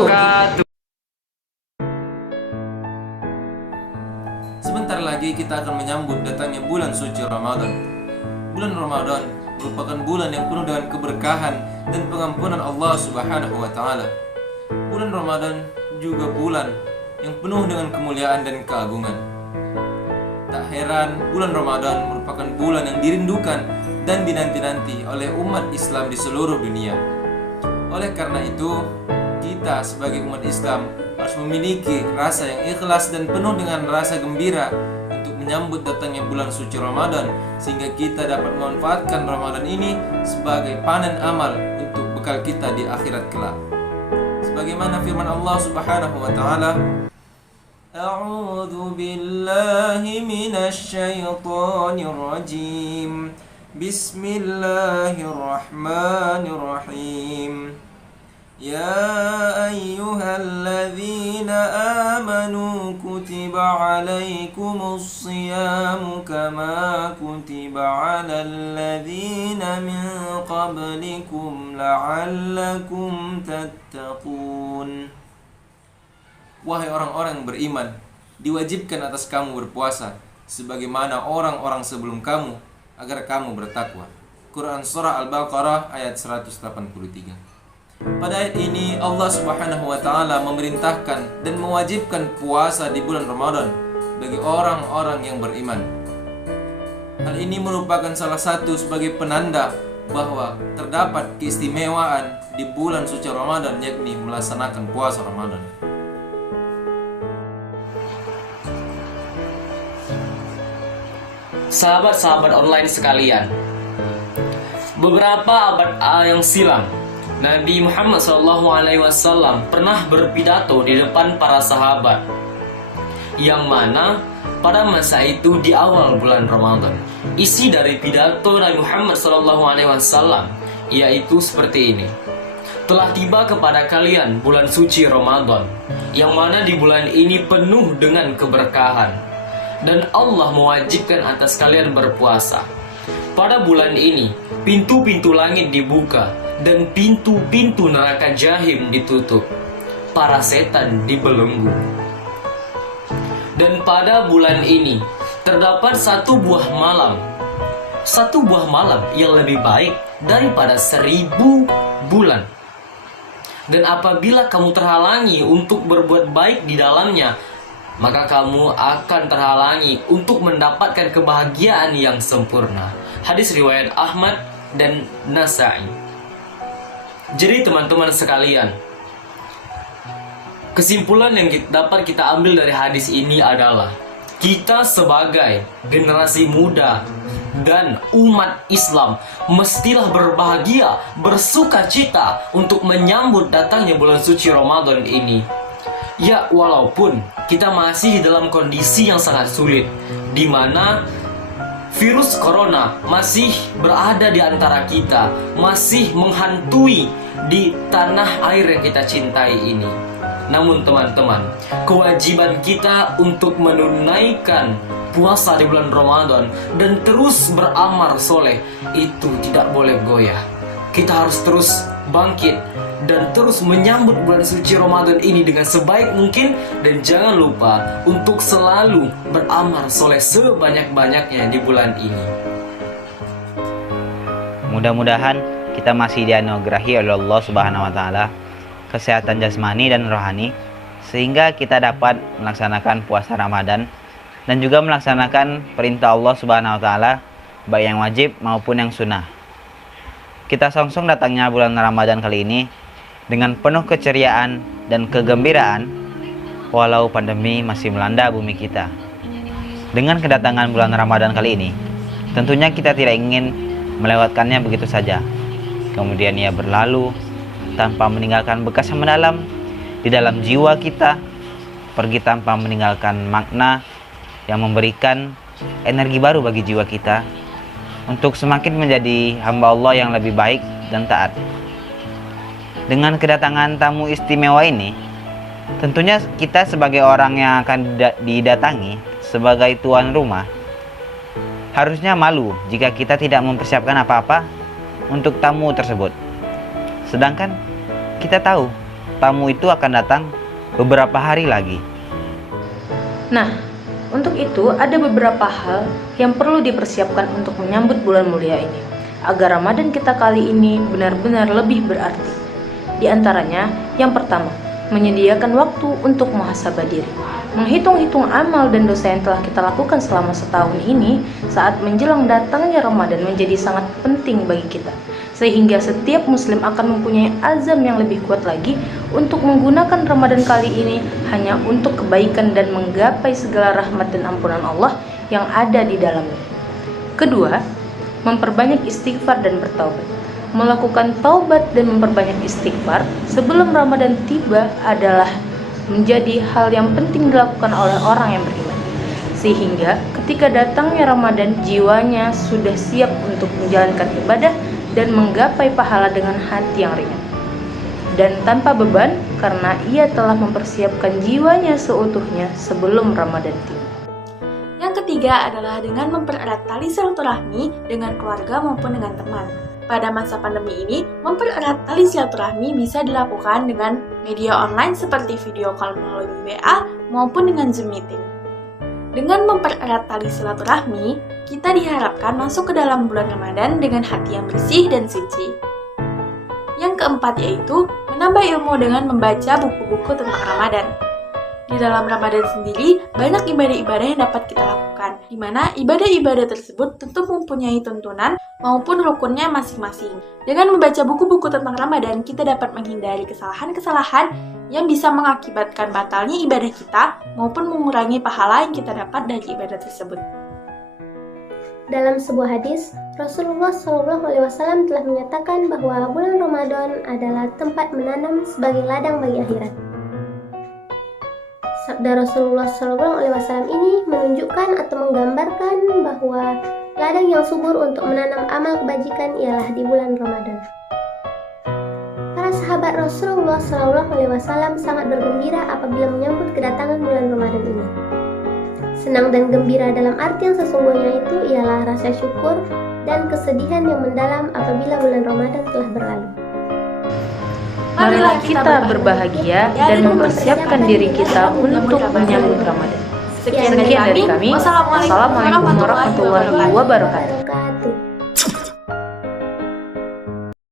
wabarakatuh. Sebentar lagi kita akan menyambut datangnya bulan suci Ramadan. Bulan Ramadan merupakan bulan yang penuh dengan keberkahan dan pengampunan Allah Subhanahu wa taala. Bulan Ramadan juga bulan yang penuh dengan kemuliaan dan keagungan. Tak heran bulan Ramadan merupakan bulan yang dirindukan dan dinanti-nanti oleh umat Islam di seluruh dunia. Oleh karena itu, kita sebagai umat Islam harus memiliki rasa yang ikhlas dan penuh dengan rasa gembira untuk menyambut datangnya bulan suci Ramadan, sehingga kita dapat memanfaatkan Ramadan ini sebagai panen amal untuk bekal kita di akhirat kelak. Sebagaimana firman Allah Subhanahu wa taala, A'udzu billahi minasy syaithanir rajim. Bismillahirrahmanirrahim. Ya ayyuhalladzina amanu kutiba alaikumus siyamu kama kutiba alal ladzina min qablikum la'allakum tattaqun. Wahai orang-orang yang beriman, diwajibkan atas kamu berpuasa sebagaimana orang-orang sebelum kamu, agar kamu bertakwa. Quran Surah Al-Baqarah ayat 183. Pada ayat ini Allah Subhanahu wa taala memerintahkan dan mewajibkan puasa di bulan Ramadan bagi orang-orang yang beriman. Hal ini merupakan salah satu sebagai penanda bahwa terdapat keistimewaan di bulan suci Ramadan, yakni melaksanakan puasa Ramadan. Sahabat-sahabat online sekalian, beberapa abad yang silam, Nabi Muhammad SAW pernah berpidato di depan para sahabat, yang mana pada masa itu di awal bulan Ramadan. Isi dari pidato Nabi Muhammad SAW yaitu seperti ini: telah tiba kepada kalian bulan suci Ramadan, yang mana di bulan ini penuh dengan keberkahan, dan Allah mewajibkan atas kalian berpuasa. Pada bulan ini, pintu-pintu langit dibuka dan pintu-pintu neraka jahim ditutup. Para setan dibelenggu. Dan pada bulan ini, terdapat satu buah malam yang lebih baik daripada 1000 bulan. Dan apabila kamu terhalangi untuk berbuat baik di dalamnya, maka kamu akan terhalangi untuk mendapatkan kebahagiaan yang sempurna. Hadis riwayat Ahmad dan Nasa'i. Jadi teman-teman sekalian, kesimpulan yang dapat kita ambil dari hadis ini adalah kita sebagai generasi muda dan umat Islam mestilah berbahagia, bersuka cita untuk menyambut datangnya bulan suci Ramadan ini. Ya, walaupun kita masih dalam kondisi yang sangat sulit, di mana virus corona masih berada di antara kita, masih menghantui di tanah air yang kita cintai ini. Namun teman-teman, kewajiban kita untuk menunaikan puasa di bulan Ramadan dan terus beramal soleh itu tidak boleh goyah. Kita harus terus bangkit dan terus menyambut bulan suci Ramadan ini dengan sebaik mungkin, dan jangan lupa untuk selalu beramal soleh sebanyak-banyaknya di bulan ini. Mudah-mudahan kita masih dianugerahi oleh Allah Subhanahu wa taala kesehatan jasmani dan rohani, sehingga kita dapat melaksanakan puasa Ramadan dan juga melaksanakan perintah Allah Subhanahu wa taala baik yang wajib maupun yang sunnah. Kita songsong datangnya bulan Ramadan kali ini dengan penuh keceriaan dan kegembiraan, walau pandemi masih melanda bumi kita. Dengan kedatangan bulan Ramadan kali ini, tentunya kita tidak ingin melewatkannya begitu saja. Kemudian ia berlalu tanpa meninggalkan bekas yang mendalam di dalam jiwa kita, pergi tanpa meninggalkan makna yang memberikan energi baru bagi jiwa kita untuk semakin menjadi hamba Allah yang lebih baik dan taat. Dengan kedatangan tamu istimewa ini, tentunya kita sebagai orang yang akan didatangi sebagai tuan rumah harusnya malu jika kita tidak mempersiapkan apa-apa untuk tamu tersebut. Sedangkan kita tahu tamu itu akan datang beberapa hari lagi. Nah, untuk itu ada beberapa hal yang perlu dipersiapkan untuk menyambut bulan mulia ini, agar Ramadan kita kali ini benar-benar lebih berarti. Di antaranya, yang pertama, menyediakan waktu untuk muhasabah diri. Menghitung-hitung amal dan dosa yang telah kita lakukan selama setahun ini saat menjelang datangnya Ramadan menjadi sangat penting bagi kita. Sehingga setiap muslim akan mempunyai azam yang lebih kuat lagi untuk menggunakan Ramadan kali ini hanya untuk kebaikan dan menggapai segala rahmat dan ampunan Allah yang ada di dalamnya. Kedua, memperbanyak istighfar dan bertaubat. Melakukan taubat dan memperbanyak istighfar sebelum Ramadan tiba adalah menjadi hal yang penting dilakukan oleh orang yang beriman. Sehingga ketika datangnya Ramadan, jiwanya sudah siap untuk menjalankan ibadah dan menggapai pahala dengan hati yang ringan dan tanpa beban karena ia telah mempersiapkan jiwanya seutuhnya sebelum Ramadan tiba. Yang ketiga adalah dengan mempererat tali silaturahmi dengan keluarga maupun dengan teman. Pada masa pandemi ini, mempererat tali silaturahmi bisa dilakukan dengan media online seperti video call melalui WA maupun dengan Zoom meeting. Dengan mempererat tali silaturahmi, kita diharapkan masuk ke dalam bulan Ramadan dengan hati yang bersih dan suci. Yang keempat yaitu menambah ilmu dengan membaca buku-buku tentang Ramadan. Di dalam Ramadan sendiri, banyak ibadah-ibadah yang dapat kita lakukan, di mana ibadah-ibadah tersebut tentu mempunyai tuntunan maupun rukunnya masing-masing. Dengan membaca buku-buku tentang Ramadan, kita dapat menghindari kesalahan-kesalahan yang bisa mengakibatkan batalnya ibadah kita maupun mengurangi pahala yang kita dapat dari ibadah tersebut. Dalam sebuah hadis, Rasulullah SAW telah menyatakan bahwa bulan Ramadan adalah tempat menanam sebagai ladang bagi akhirat. Sabda Rasulullah SAW ini menunjukkan atau menggambarkan bahwa ladang yang subur untuk menanam amal kebajikan ialah di bulan Ramadan. Para sahabat Rasulullah SAW sangat bergembira apabila menyambut kedatangan bulan Ramadan ini. Senang dan gembira dalam arti yang sesungguhnya itu ialah rasa syukur dan kesedihan yang mendalam apabila bulan Ramadan telah berlalu. Marilah kita berbahagia dan mempersiapkan diri kita untuk menyambut Ramadan. Sekian dari kami. Wassalamualaikum warahmatullahi wabarakatuh.